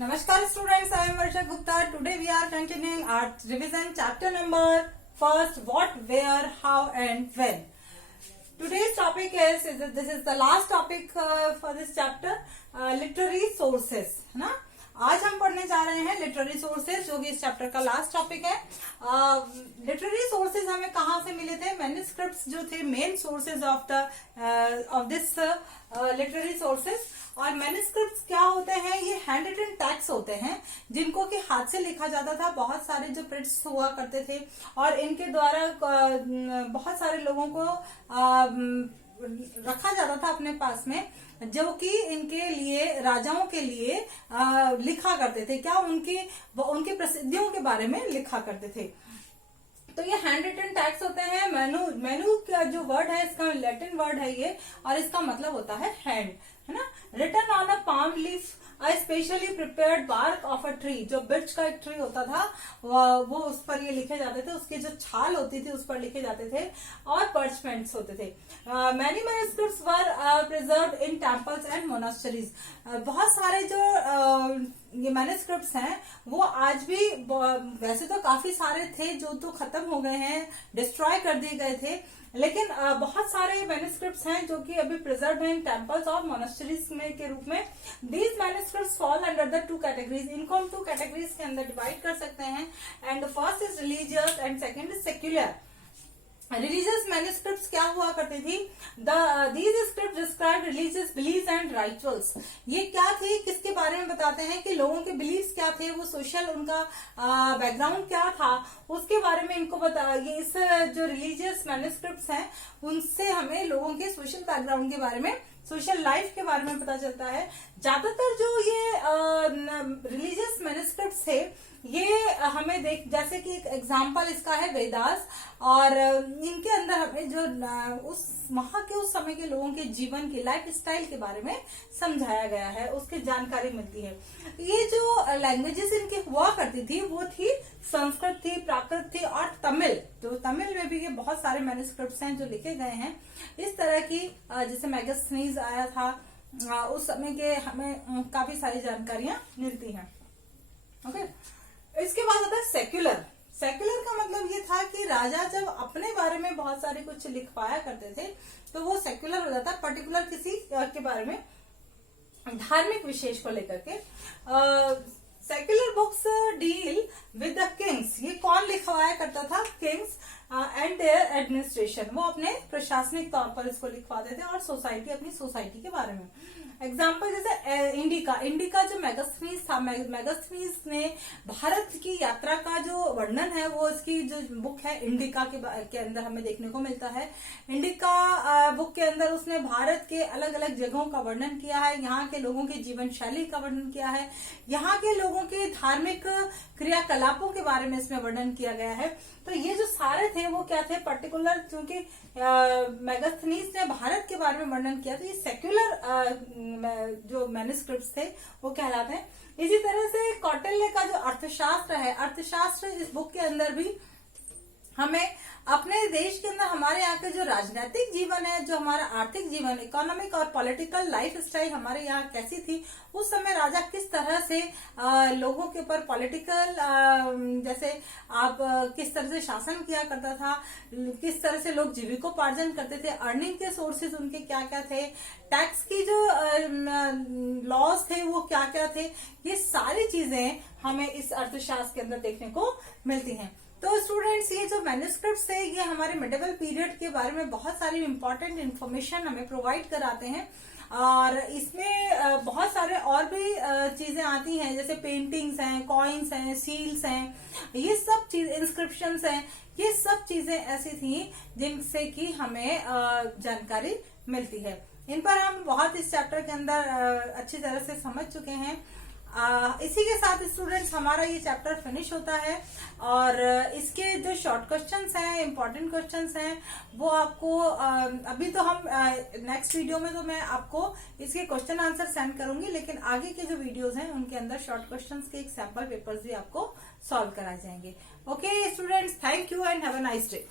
Namaskar students, I am Varsha Gupta. Today we are continuing our revision chapter number first, what, where, how and when. Today's topic is this is the last topic for this chapter, literary sources, है ना। आज हम पढ़ने जा रहे हैं literary sources, जो कि इस चैप्टर का लास्ट टॉपिक है। लिटरेरी सोर्सेज हमें कहाँ से मिले थे? मैन्युस्क्रिप्ट्स जो थे main sources of this literary sources. और मैन्युस्क्रिप्ट्स क्या होते हैं? ये हैंड रिटन टेक्स्ट होते हैं जिनको कि हाथ से लिखा जाता था। बहुत सारे जो प्रिंट्स हुआ करते थे और इनके द्वारा बहुत सारे लोगों को रखा जाता था अपने पास में, जो कि इनके लिए, राजाओं के लिए लिखा करते थे। क्या उनकी प्रसिद्धियों के बारे में लिखा करते थे। तो ये हैंड रिटन टेक्स्ट होते हैं। मेनू का जो वर्ड है, इसका लैटिन वर्ड है ये, और इसका मतलब होता है हैंड, है ना। Written on a palm leaf a specially prepared bark of a tree. जो बिर्च का एक ट्री होता था वो उस पर ये लिखे जाते थे, उसकी जो छाल होती थी उस पर लिखे जाते थे, और पर्चमेंट्स होते थे। Many manuscripts were preserved in temples and monasteries. बहुत सारे जो ये मैन्युस्क्रिप्ट्स हैं वो आज भी, वैसे तो काफी सारे थे जो तो खत्म हो गए हैं, डिस्ट्रॉय कर दिए गए थे, लेकिन बहुत सारे मैन्युस्क्रिप्ट्स हैं जो कि अभी प्रिजर्व हैं इन टेम्पल्स और मोनास्टरीज में के रूप में। These manuscripts fall under the two categories. इनको हम टू कैटेगरीज के अंदर डिवाइड कर सकते हैं, and first is religious and second is secular. Religious manuscripts क्या हुआ करती थी? These script describe religious beliefs and rituals. ये क्या थी, किसके बारे में बताते हैं कि लोगों के बिलीव्स क्या थे, वो सोशल उनका बैकग्राउंड क्या था, उसके बारे में इनको ये इस जो रिलीजियस मैन्युस्क्रिप्ट्स हैं उनसे हमें लोगों के सोशल बैकग्राउंड के बारे में, सोशल लाइफ के बारे में पता चलता है। ज्यादातर जो ये रिलीजियस मैन्युस्क्रिप्ट्स थे ये हमें जैसे कि एक एग्जाम्पल इसका है वेदास, और इनके अंदर हमें जो उस समय के लोगों के जीवन की, लाइफ स्टाइल के बारे में समझाया गया है, उसकी जानकारी मिलती है। ये जो लैंग्वेजेस इनकी हुआ करती थी वो थी संस्कृत थी, प्राकृत थी और तमिल। तो तमिल में भी ये बहुत सारे मैन्युस्क्रिप्ट्स हैं जो लिखे गए हैं इस तरह की, जैसे मेगास्थनीज आया था उस समय के, हमें काफी सारी जानकारियां मिलती हैं। ओके, इसके बाद आता है सेक्युलर। सेक्युलर का मतलब ये था कि राजा जब अपने बारे में बहुत सारे कुछ लिखवाया करते थे तो वो सेक्युलर हो जाता, पर्टिकुलर किसी के बारे में, धार्मिक विशेष को लेकर के। Secular books deal with the kings. ये कौन लिखवाया करता था? Kings and their administration. वो अपने प्रशासनिक तौर पर इसको लिखवाते थे, और सोसाइटी, अपनी सोसाइटी के बारे में। एग्जाम्पल जैसे इंडिका जो मेगास्थनीज था, मेगास्थनीज ने भारत की यात्रा का जो वर्णन है वो इसकी जो बुक है इंडिका के अंदर हमें देखने को मिलता है। इंडिका बुक के अंदर उसने भारत के अलग अलग जगहों का वर्णन किया है, यहाँ के लोगों की जीवन शैली का वर्णन किया है, यहाँ के लोगों के धार्मिक क्रियाकलापों के बारे में इसमें वर्णन किया गया है। तो ये जो सारे थे वो क्या थे? पर्टिकुलर, क्योंकि मेगास्थनीज ने भारत के बारे में वर्णन किया, तो ये सेक्युलर जो मैन्युस्क्रिप्ट्स थे वो कहलाते हैं। इसी तरह से कौटिल्य का जो अर्थशास्त्र है, अर्थशास्त्र इस बुक के अंदर भी हमें अपने देश के अंदर, हमारे यहाँ के जो राजनीतिक जीवन है, जो हमारा आर्थिक जीवन, इकोनॉमिक और पॉलिटिकल लाइफ स्टाइल हमारे यहाँ कैसी थी, उस समय राजा किस तरह से लोगों के ऊपर पॉलिटिकल, जैसे आप किस तरह से शासन किया करता था, किस तरह से लोग जीविकोपार्जन करते थे, अर्निंग के सोर्सेज उनके क्या क्या थे, टैक्स की जो लॉज थे वो क्या क्या थे, ये सारी चीजें हमें इस अर्थशास्त्र के अंदर देखने को मिलती हैं। तो स्टूडेंट्स, ये जो मैन्युस्क्रिप्ट्स है ये हमारे मिडिवल पीरियड के बारे में बहुत सारी इंपॉर्टेंट इन्फॉर्मेशन हमें प्रोवाइड कराते हैं, और इसमें बहुत सारे और भी चीजें आती हैं, जैसे पेंटिंग्स हैं, कॉइन्स हैं, सील्स हैं, ये सब चीज, इंस्क्रिप्शंस हैं, ये सब चीजें ऐसी थी जिनसे कि हमें जानकारी मिलती है। इन पर हम बहुत इस चैप्टर के अंदर अच्छी तरह से समझ चुके हैं। इसी के साथ स्टूडेंट्स हमारा ये चैप्टर फिनिश होता है, और इसके जो शॉर्ट क्वेश्चंस हैं, इंपॉर्टेंट क्वेश्चंस हैं, वो आपको अभी तो हम नेक्स्ट वीडियो में तो मैं आपको इसके क्वेश्चन आंसर सेंड करूंगी, लेकिन आगे के जो वीडियोस हैं उनके अंदर शॉर्ट क्वेश्चंस के एक सैंपल पेपर्स भी आपको सॉल्व कराए जाएंगे। Okay students, thank you and have a nice day.